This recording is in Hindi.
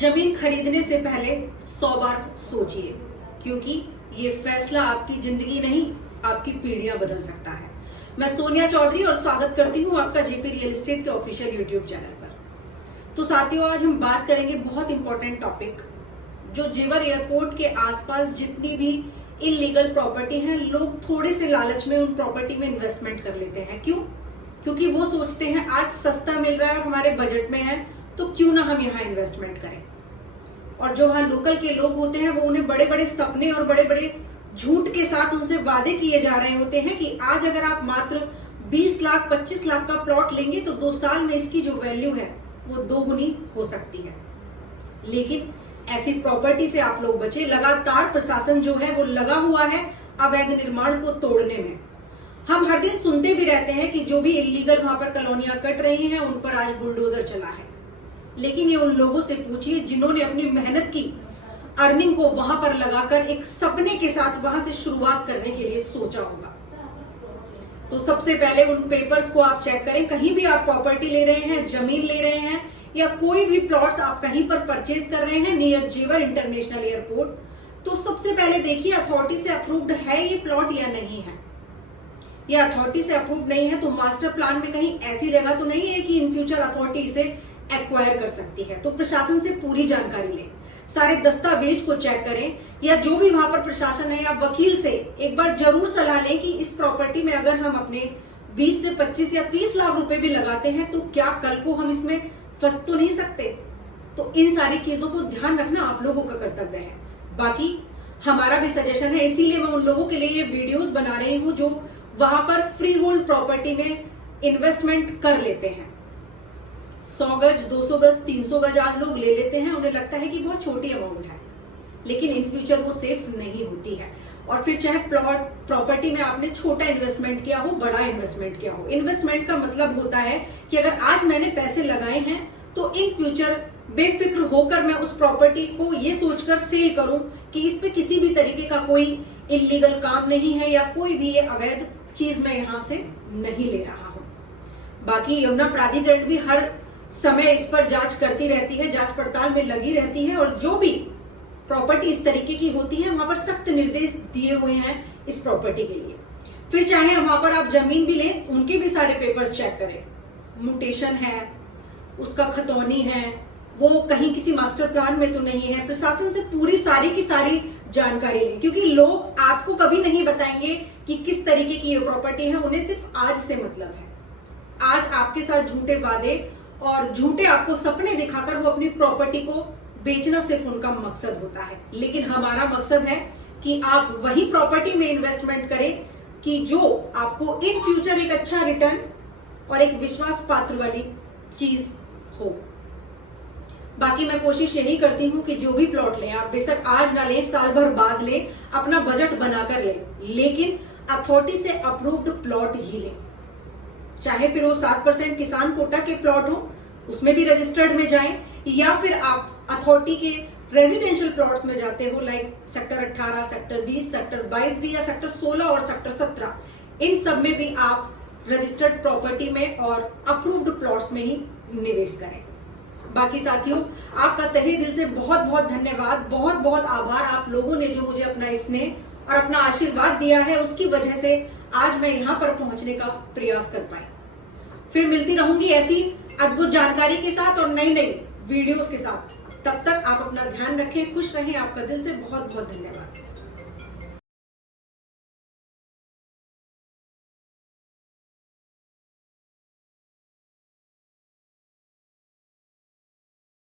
जमीन खरीदने से पहले 100 बार सोचिए, क्योंकि ये फैसला आपकी जिंदगी नहीं, आपकी पीढ़ियां बदल सकता है। मैं सोनिया चौधरी और स्वागत करती हूं आपका जेपी रियल एस्टेट के ऑफिशियल यूट्यूब चैनल पर। तो साथियों, आज हम बात करेंगे बहुत इंपॉर्टेंट टॉपिक, जो जेवर एयरपोर्ट के आसपास जितनी भी इलीगल प्रॉपर्टी है, लोग थोड़े से लालच में उन प्रॉपर्टी में इन्वेस्टमेंट कर लेते हैं। क्यों? क्योंकि वो सोचते हैं आज सस्ता मिल रहा है और हमारे बजट में है, तो क्यों ना हम यहाँ इन्वेस्टमेंट करें। और जो वहां लोकल के लोग होते हैं वो उन्हें बड़े बड़े सपने और बड़े बड़े झूठ के साथ उनसे वादे किए जा रहे होते हैं कि आज अगर आप मात्र 20 लाख 25 लाख का प्लॉट लेंगे तो 2 साल में इसकी जो वैल्यू है वो 2 गुनी हो सकती है। लेकिन ऐसी प्रॉपर्टी से आप लोग बचे। लगातार प्रशासन जो है वो लगा हुआ है अवैध निर्माण को तोड़ने में। हम हर दिन सुनते भी रहते हैं कि जो भी इलीगल वहां पर कॉलोनियां कट रही हैं उन पर आज बुलडोजर चला है। लेकिन ये उन लोगों से पूछिए जिन्होंने अपनी मेहनत की अर्निंग को वहां पर लगाकर एक सपने के साथ वहां से शुरुआत करने के लिए सोचा होगा। तो सबसे पहले उन पेपर्स को आप चेक करें। कहीं भी आप प्रॉपर्टी ले रहे हैं, जमीन ले रहे हैं या कोई भी प्लॉट्स आप कहीं पर परचेज कर रहे हैं नियर जेवर इंटरनेशनल एयरपोर्ट, तो सबसे पहले देखिए अथॉरिटी से अप्रूव्ड है ये प्लॉट या नहीं है। या अथॉरिटी से अप्रूव्ड नहीं है तो मास्टर प्लान में कहीं ऐसी जगह तो नहीं है कि इन फ्यूचर अथॉरिटी इसे एक्वायर कर सकती है। तो प्रशासन से पूरी जानकारी लें, सारे दस्तावेज को चेक करें, या जो भी वहां पर प्रशासन है या वकील से एक बार जरूर सलाह लें कि इस प्रॉपर्टी में अगर हम अपने 20 से 25 या 30 लाख रुपए भी लगाते हैं तो क्या कल को हम इसमें फंस तो नहीं सकते। तो इन सारी चीजों को ध्यान रखना आप लोगों का कर्तव्य है। बाकी हमारा भी सजेशन है, इसीलिए मैं उन लोगों के लिए ये वीडियोस बना रही हूं जो वहां पर फ्री होल्ड प्रॉपर्टी में इन्वेस्टमेंट कर लेते हैं। 100 गज, 200 गज, 300 गज आज लोग ले लेते हैं, उन्हें लगता है कि बहुत छोटी अमाउंट है, लेकिन इन फ्यूचर वो सेफ नहीं होती है। और फिर चाहे प्लॉट प्रॉपर्टी में आपने छोटा इन्वेस्टमेंट किया हो, बड़ा इन्वेस्टमेंट किया हो, इन्वेस्टमेंट का मतलब होता है कि अगर आज मैंने पैसे लगाए हैं तो इन फ्यूचर बेफिक्र होकर मैं उस प्रॉपर्टी को ये सोचकर सेल करूं कि इस पे किसी भी तरीके का कोई इलीगल काम नहीं है या कोई भी ये अवैध चीज मैं यहां से नहीं ले रहा हूं। बाकी यमुना प्राधिकरण भी हर समय इस पर जांच करती रहती है, जांच पड़ताल में लगी रहती है, और जो भी प्रॉपर्टी इस तरीके की होती है वहां पर सख्त निर्देश दिए हुए हैं इस प्रॉपर्टी के लिए। फिर चाहे वहां पर आप जमीन भी लें, उनके भी सारे पेपर्स चेक करें। म्यूटेशन है, उसका खतौनी है, वो कहीं किसी मास्टर प्लान में तो नहीं है। प्रशासन से पूरी सारी की सारी जानकारी लें, क्योंकि लोग आपको कभी नहीं बताएंगे कि किस तरीके की ये प्रॉपर्टी है। उन्हें सिर्फ आज से मतलब है। आज आपके साथ झूठे वादे और झूठे आपको सपने दिखाकर वो अपनी प्रॉपर्टी को बेचना सिर्फ उनका मकसद होता है। लेकिन हमारा मकसद है कि आप वही प्रॉपर्टी में इन्वेस्टमेंट करें कि जो आपको इन फ्यूचर एक अच्छा रिटर्न और एक विश्वास पात्र वाली चीज हो। बाकी मैं कोशिश यही करती हूं कि जो भी प्लॉट लें आप बेशक आज ना लें, साल भर बाद लें, अपना बजट बनाकर लें, लेकिन अथॉरिटी से अप्रूव्ड प्लॉट ही लें। चाहे फिर वो 7% किसान कोटा के प्लॉट हो, उसमें भी रजिस्टर्ड में जाएं, या फिर आप अथॉरिटी के रेजिडेंशियल प्लॉट्स में जाते हो, लाइक सेक्टर 18, सेक्टर 20, सेक्टर 22 भी, या सेक्टर 16 और सेक्टर 17, इन सब में भी आप रजिस्टर्ड प्रॉपर्टी में और अप्रूव्ड प्लॉट्स में ही निवेश करें। बाकी साथियों, आपका तहे दिल से बहुत बहुत धन्यवाद, बहुत बहुत आभार। आप लोगों ने जो मुझे अपना स्नेह और अपना आशीर्वाद दिया है, उसकी वजह से आज मैं यहाँ पर पहुंचने का प्रयास कर पाई। फिर मिलती रहूंगी ऐसी अद्भुत जानकारी के साथ और नई नई वीडियोस के साथ। तब तक आप अपना ध्यान रखें, खुश रहें। आपका दिल से बहुत बहुत धन्यवाद।